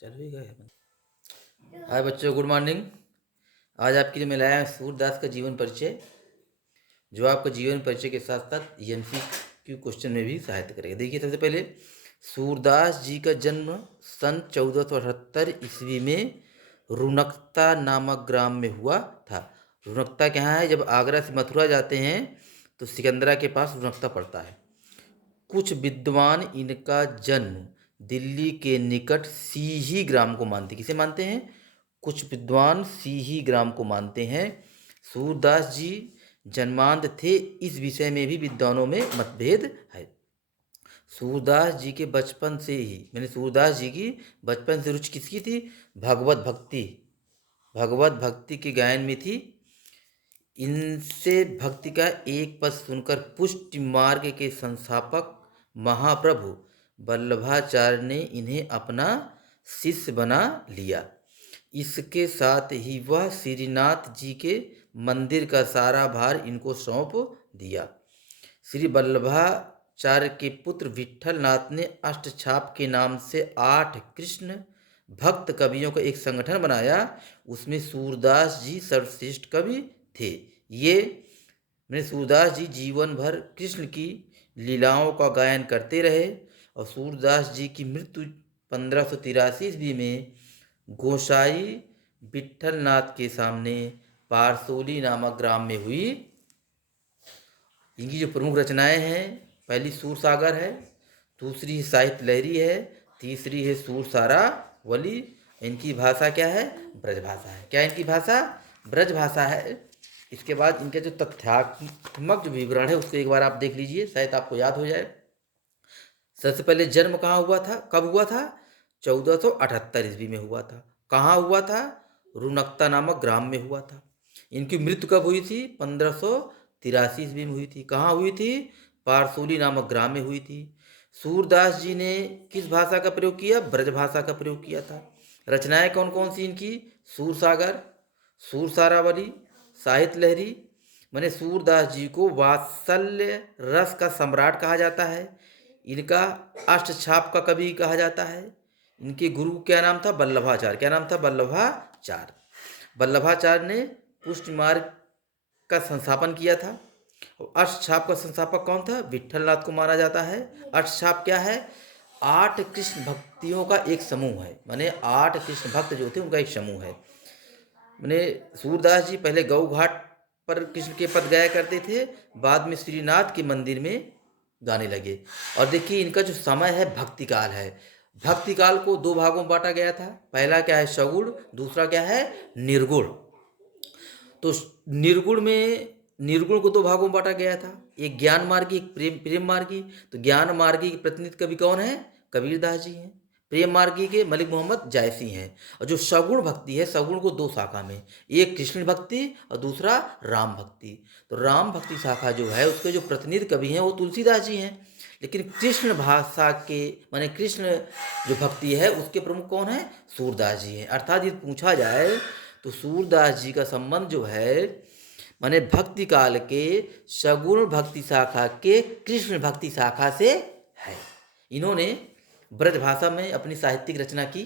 चल भी गए। हाय बच्चों, गुड मॉर्निंग। आज आपके लिए मैं लाया हूं सूरदास का जीवन परिचय, जो आपका जीवन परिचय के साथ साथ एमसीक्यू क्वेश्चन में भी सहायता करेगा। देखिए, सबसे पहले सूरदास जी का जन्म सन 1478 ईस्वी में रुनकता नामक ग्राम में हुआ था। रुनकता कहाँ है? जब आगरा से मथुरा जाते हैं तो सिकंदरा के पास रुनकता पड़ता है। कुछ विद्वान इनका जन्म दिल्ली के निकट सीही ग्राम को मानते हैं। किसे मानते हैं? कुछ विद्वान सीही ग्राम को मानते हैं। सूरदास जी जन्मांध थे, इस विषय में भी विद्वानों में मतभेद है। सूरदास जी के बचपन से ही सूरदास जी की बचपन से रुचि किसकी थी? भगवत भक्ति के गायन में थी। इनसे भक्ति का एक पद सुनकर पुष्टि मार्ग के संस्थापक महाप्रभु वल्लभाचार्य ने इन्हें अपना शिष्य बना लिया। इसके साथ ही वह श्रीनाथ जी के मंदिर का सारा भार इनको सौंप दिया। श्री वल्लभाचार्य के पुत्र विठल नाथ ने अष्टछाप के नाम से 8 कृष्ण भक्त कवियों का एक संगठन बनाया। उसमें सूरदास जी सर्वश्रेष्ठ कवि थे। सूरदास जी जीवन भर कृष्ण की लीलाओं का गायन करते रहे और सूरदास जी की मृत्यु 1583 ईस्वी में गोसाई विठल नाथ के सामने पारसोली नामक ग्राम में हुई। इनकी जो प्रमुख रचनाएं हैं, पहली सूरसागर है, दूसरी साहित्य लहरी है, तीसरी है सूरसारावली। इनकी भाषा क्या है? ब्रज भाषा है। क्या इनकी भाषा? ब्रज भाषा है। इसके बाद इनके जो तथ्यात्मक जो विवरण है उसको एक बार आप देख लीजिए, शायद आपको याद हो जाए। सबसे पहले जन्म कहाँ हुआ था, कब हुआ था? 1478 ईस्वी में हुआ था। कहाँ हुआ था? रुनकता नामक ग्राम में हुआ था। इनकी मृत्यु कब हुई थी? 1583 ईस्वी में हुई थी। कहाँ हुई थी? पारसोली नामक ग्राम में हुई थी। सूरदास जी ने किस भाषा का प्रयोग किया? ब्रज भाषा का प्रयोग किया था। रचनाएं कौन कौन सी इनकी? सूरसागर, सूरसारावली, साहित्य लहरी। सूरदास जी को वात्सल्य रस का सम्राट कहा जाता है। इनका अष्टछाप का कवि कहा जाता है। इनके गुरु क्या नाम था? वल्लभाचार्य। क्या नाम था? वल्लभाचार्य। वल्लभाचार्य ने पुष्टि मार्ग का संस्थापन किया था। और अष्टछाप का संस्थापक कौन था? विठलनाथ को माना जाता है। अष्टछाप क्या है? 8 कृष्ण भक्तियों का एक समूह है। 8 कृष्ण भक्त जो थे उनका एक समूह है। सूरदास जी पहले गौ घाट पर कृष्ण के पद गाया करते थे, बाद में श्रीनाथ के मंदिर में गाने लगे। और देखिए, इनका जो समय है भक्ति काल है। भक्ति काल को 2 भागों में बांटा गया था। पहला क्या है? सगुण। दूसरा क्या है? निर्गुण। तो निर्गुण को 2 भागों में बांटा गया था, एक ज्ञान मार्गी, एक प्रेम मार्गी। तो ज्ञान मार्गी के प्रतिनिधि कवि कौन है? कबीरदास जी हैं। प्रेम मार्गी के मलिक मोहम्मद जायसी हैं। और जो सगुण भक्ति है, सगुण को 2 शाखा में, एक कृष्ण भक्ति और दूसरा राम भक्ति। तो राम भक्ति शाखा जो है उसके जो प्रतिनिधि कवि हैं वो तुलसीदास जी हैं। लेकिन कृष्ण भाषा के कृष्ण जो भक्ति है उसके प्रमुख कौन है? सूरदास जी हैं। अर्थात यदि पूछा जाए तो सूरदास जी का संबंध जो है भक्ति काल के सगुण भक्ति शाखा के कृष्ण भक्ति शाखा से है। इन्होंने ब्रज भाषा में अपनी साहित्यिक रचना की।